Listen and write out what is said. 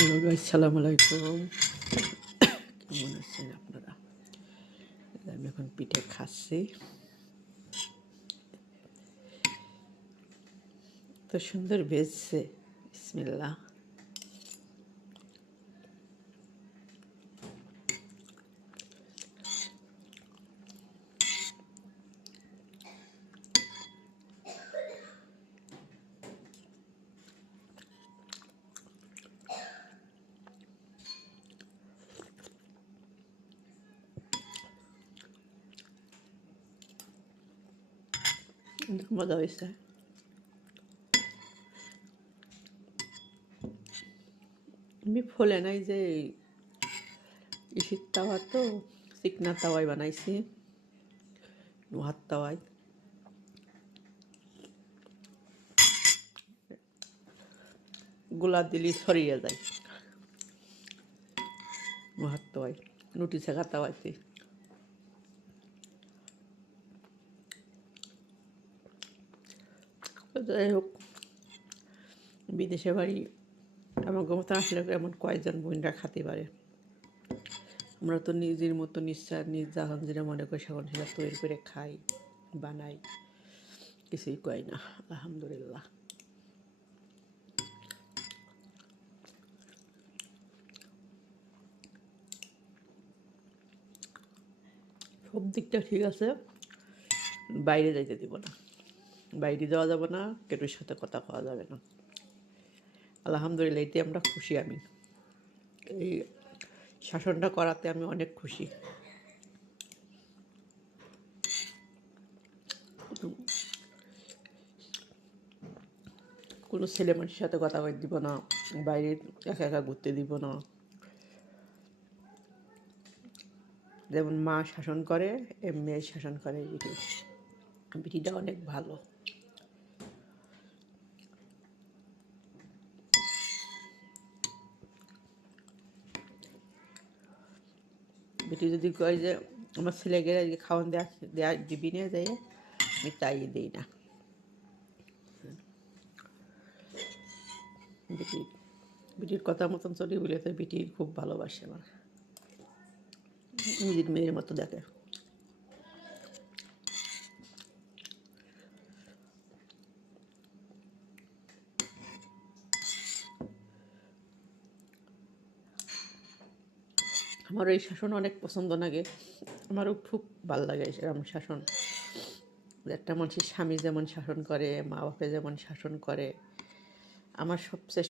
Hello guys, সালামু আলাইকুম। কেমন আছেন আপনারা? আমি এখন পিঠে খাচ্ছি। তো সুন্দর ভেজছে, বিসমিল্লাহ। অনেক মজা হয়েছে। আমি ফোলে নাই যে ইসির তাওয়া, তো চিকনা তাওয়ায় বানাইছি, লোহার তাওয়ায়। গোলা দিলি ছড়িয়ে যায় লোহার তাওয়ায়, রুটি ছেঁকা তাওয়াইতে। তো যাই হোক, বিদেশে বাড়ি আমার মতো আসলে এমন কয়েকজন বোনরা খেতে পারে। আমরা তো নিজের মতো নিশ্চয় নিজ যখন যেটা মনে করি সেখন সেটা তৈরি করে খাই, বানাই, কিছুই কয় না, আলহামদুলিল্লাহ। সব দিকটা ঠিক আছে, বাইরে যাইতে দিব না, বাইরে যাওয়া যাবে না, কেটুর সাথে কথা কওয়া যাবে না। আলহামদুলিল্লাহ, এতে আমরা খুশি। আমি এই শাসনটা করাতে আমি অনেক খুশি। কোনো ছেলে মানুষের সাথে কথা বলতে দিব না, বাইরে একা একা ঘুরতে দিব না। যেমন মা শাসন করে এমনি শাসন করে বিটি। বিটিটা অনেক ভালো। বিটি যদি কয় যে আমার ছেলেকে আজকে খাওয়ান দেওয়া দিবি না, যাই আমি তাই দিই না। বিটি বিটির কথা মতন চলি বলে তো বিটি খুব ভালোবাসে আমার, নিজের মেয়ের মতো দেখে। আমার এই শাসন অনেক পছন্দ লাগে, আমারও খুব ভালো লাগে এরকম শাসন। একটা মানুষের স্বামী যেমন শাসন করে, মা বাপে যেমন শাসন করে, আমার সবচেয়ে